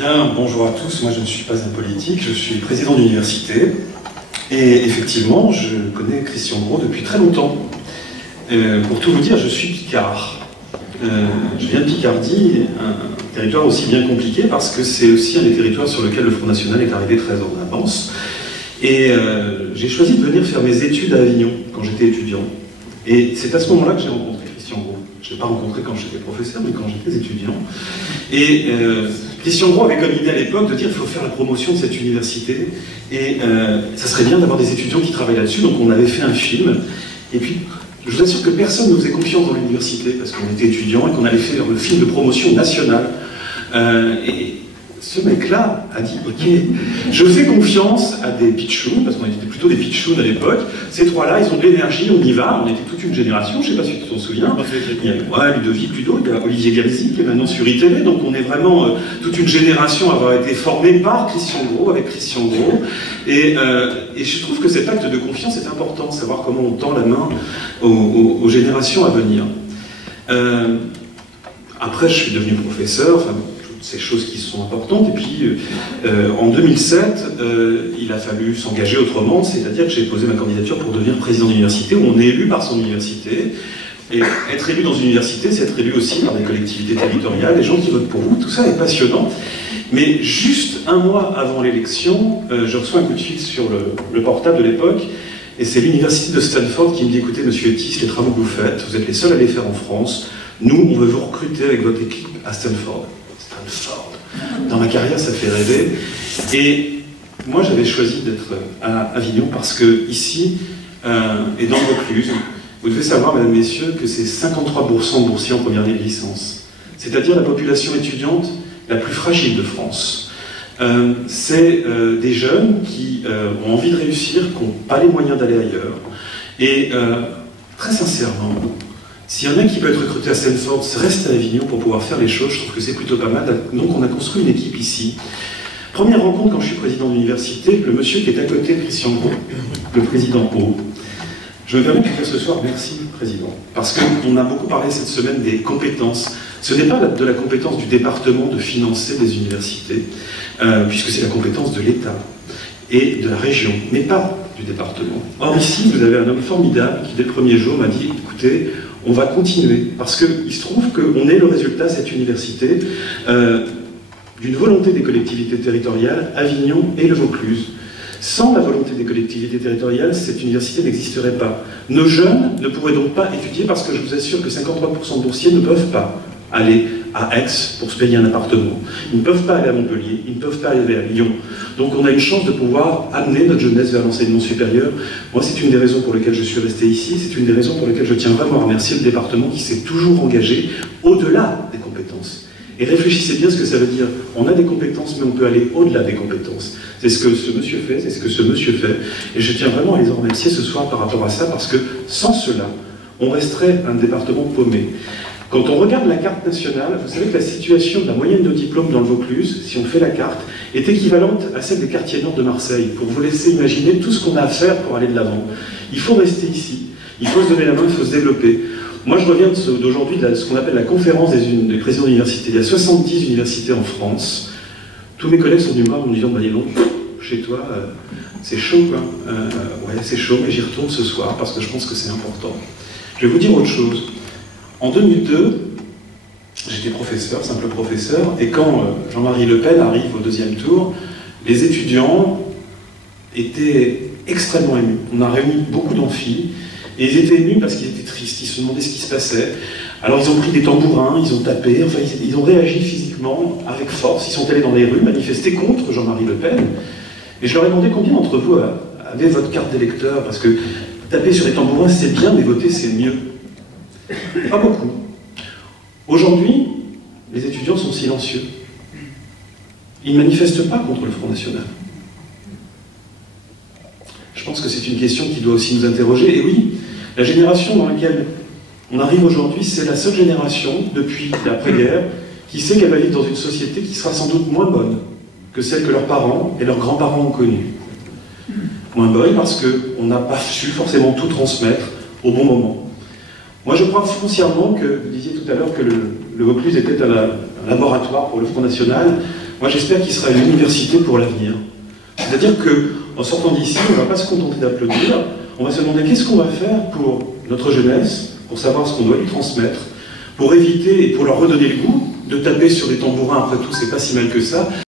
Bien, bonjour à tous. Moi, je ne suis pas un politique, je suis président d'université. Et effectivement, je connais Christian Gros depuis très longtemps. Pour tout vous dire, je suis picard. Je viens de Picardie, un territoire aussi bien compliqué parce que c'est aussi un des territoires sur lequel le Front National est arrivé très en avance. Et j'ai choisi de venir faire mes études à Avignon quand j'étais étudiant. Et c'est à ce moment-là que j'ai rencontré Christian Gros. Je ne l'ai pas rencontré quand j'étais professeur, mais quand j'étais étudiant. Et Christian Gros avait comme idée à l'époque de dire qu'il faut faire la promotion de cette université. Et ça serait bien d'avoir des étudiants qui travaillent là-dessus. Donc on avait fait un film. Et puis, je vous assure que personne ne nous faisait confiance dans l'université parce qu'on était étudiants et qu'on allait faire le film de promotion nationale. Et ce mec-là a dit, ok, je fais confiance à des pitchouns, parce qu'on était plutôt des pitchouns à l'époque. Ces trois-là, ils ont de l'énergie, on y va. On était toute une génération, je ne sais pas si tu t'en souviens. Il y a moi, Ludovic, Ludo, il y a Olivier Garzi qui est maintenant sur ITV. Donc on est vraiment toute une génération à avoir été formée par Christian Gros, avec Christian Gros. Et je trouve que cet acte de confiance est important, savoir comment on tend la main aux générations à venir. Après, je suis devenu professeur, enfin, ces choses qui sont importantes. Et puis, en 2007, il a fallu s'engager autrement, c'est-à-dire que j'ai posé ma candidature pour devenir président d'université, où on est élu par son université. Et être élu dans une université, c'est être élu aussi par des collectivités territoriales, des gens qui votent pour vous. Tout ça est passionnant. Mais juste un mois avant l'élection, je reçois un coup de fil sur le portable de l'époque, et c'est l'université de Stanford qui me dit, écoutez, monsieur Etis, les travaux que vous faites, vous êtes les seuls à les faire en France. Nous, on veut vous recruter avec votre équipe à Stanford. Stanford. Dans ma carrière, ça fait rêver. Et moi, j'avais choisi d'être à Avignon parce que ici, et dans le Vaucluse, vous devez savoir, mesdames, messieurs, que c'est 53% de boursiers en première année de licence. C'est-à-dire la population étudiante la plus fragile de France. C'est des jeunes qui ont envie de réussir, qui n'ont pas les moyens d'aller ailleurs. Et très sincèrement, s'il y en a qui peut être recruté à Stanford, reste à Avignon pour pouvoir faire les choses, je trouve que c'est plutôt pas mal. Donc on a construit une équipe ici. Première rencontre quand je suis président d'université, le monsieur qui est à côté de Christian Gros, le président Pau. Je me permets de dire ce soir, merci Président, parce qu'on a beaucoup parlé cette semaine des compétences. Ce n'est pas de la compétence du département de financer des universités, puisque c'est la compétence de l'État et de la région, mais pas du département. Or ici, vous avez un homme formidable qui dès le premier jour m'a dit, écoutez, on va continuer, parce qu'il se trouve qu'on est le résultat, cette université, d'une volonté des collectivités territoriales, Avignon et le Vaucluse. Sans la volonté des collectivités territoriales, cette université n'existerait pas. Nos jeunes ne pourraient donc pas étudier, parce que je vous assure que 53% de boursiers ne peuvent pas aller à Aix pour se payer un appartement. Ils ne peuvent pas aller à Montpellier, ils ne peuvent pas aller à Lyon. Donc on a une chance de pouvoir amener notre jeunesse vers l'enseignement supérieur. Moi, c'est une des raisons pour lesquelles je suis resté ici, c'est une des raisons pour lesquelles je tiens vraiment à remercier le département qui s'est toujours engagé au-delà des compétences. Et réfléchissez bien ce que ça veut dire. On a des compétences, mais on peut aller au-delà des compétences. C'est ce que ce monsieur fait, c'est ce que ce monsieur fait. Et je tiens vraiment à les en remercier ce soir par rapport à ça, parce que sans cela, on resterait un département paumé. Quand on regarde la carte nationale, vous savez que la situation de la moyenne de diplôme dans le Vaucluse, si on fait la carte, est équivalente à celle des quartiers nord de Marseille, pour vous laisser imaginer tout ce qu'on a à faire pour aller de l'avant. Il faut rester ici, il faut se donner la main, il faut se développer. Moi, je reviens d'aujourd'hui de ce qu'on appelle la conférence des présidents d'université. Il y a 70 universités en France. Tous mes collègues sont venus me voir en me disant, bah, dis donc, chez toi, c'est chaud, quoi. Ouais, c'est chaud, mais j'y retourne ce soir parce que je pense que c'est important. Je vais vous dire autre chose. En 2002, j'étais professeur, simple professeur, et quand Jean-Marie Le Pen arrive au deuxième tour, les étudiants étaient extrêmement émus. On a réuni beaucoup d'amphis, et ils étaient émus parce qu'ils étaient tristes, ils se demandaient ce qui se passait. Alors ils ont pris des tambourins, ils ont tapé, enfin ils ont réagi physiquement avec force, ils sont allés dans les rues manifester contre Jean-Marie Le Pen. Et je leur ai demandé combien d'entre vous avez votre carte d'électeur, parce que taper sur les tambourins c'est bien, mais voter c'est mieux. Pas beaucoup. Aujourd'hui, les étudiants sont silencieux. Ils ne manifestent pas contre le Front National. Je pense que c'est une question qui doit aussi nous interroger. Et oui, la génération dans laquelle on arrive aujourd'hui, c'est la seule génération, depuis l'après-guerre, qui sait qu'elle va vivre dans une société qui sera sans doute moins bonne que celle que leurs parents et leurs grands-parents ont connue. Moins bonne parce qu'on n'a pas su forcément tout transmettre au bon moment. Moi, je crois foncièrement que, vous disiez tout à l'heure que le Vaucluse était un laboratoire pour le Front National. moi j'espère qu'il sera une université pour l'avenir. C'est-à-dire qu'en sortant d'ici, on ne va pas se contenter d'applaudir, on va se demander qu'est-ce qu'on va faire pour notre jeunesse, pour savoir ce qu'on doit lui transmettre, pour éviter et pour leur redonner le goût de taper sur des tambourins, après tout c'est pas si mal que ça.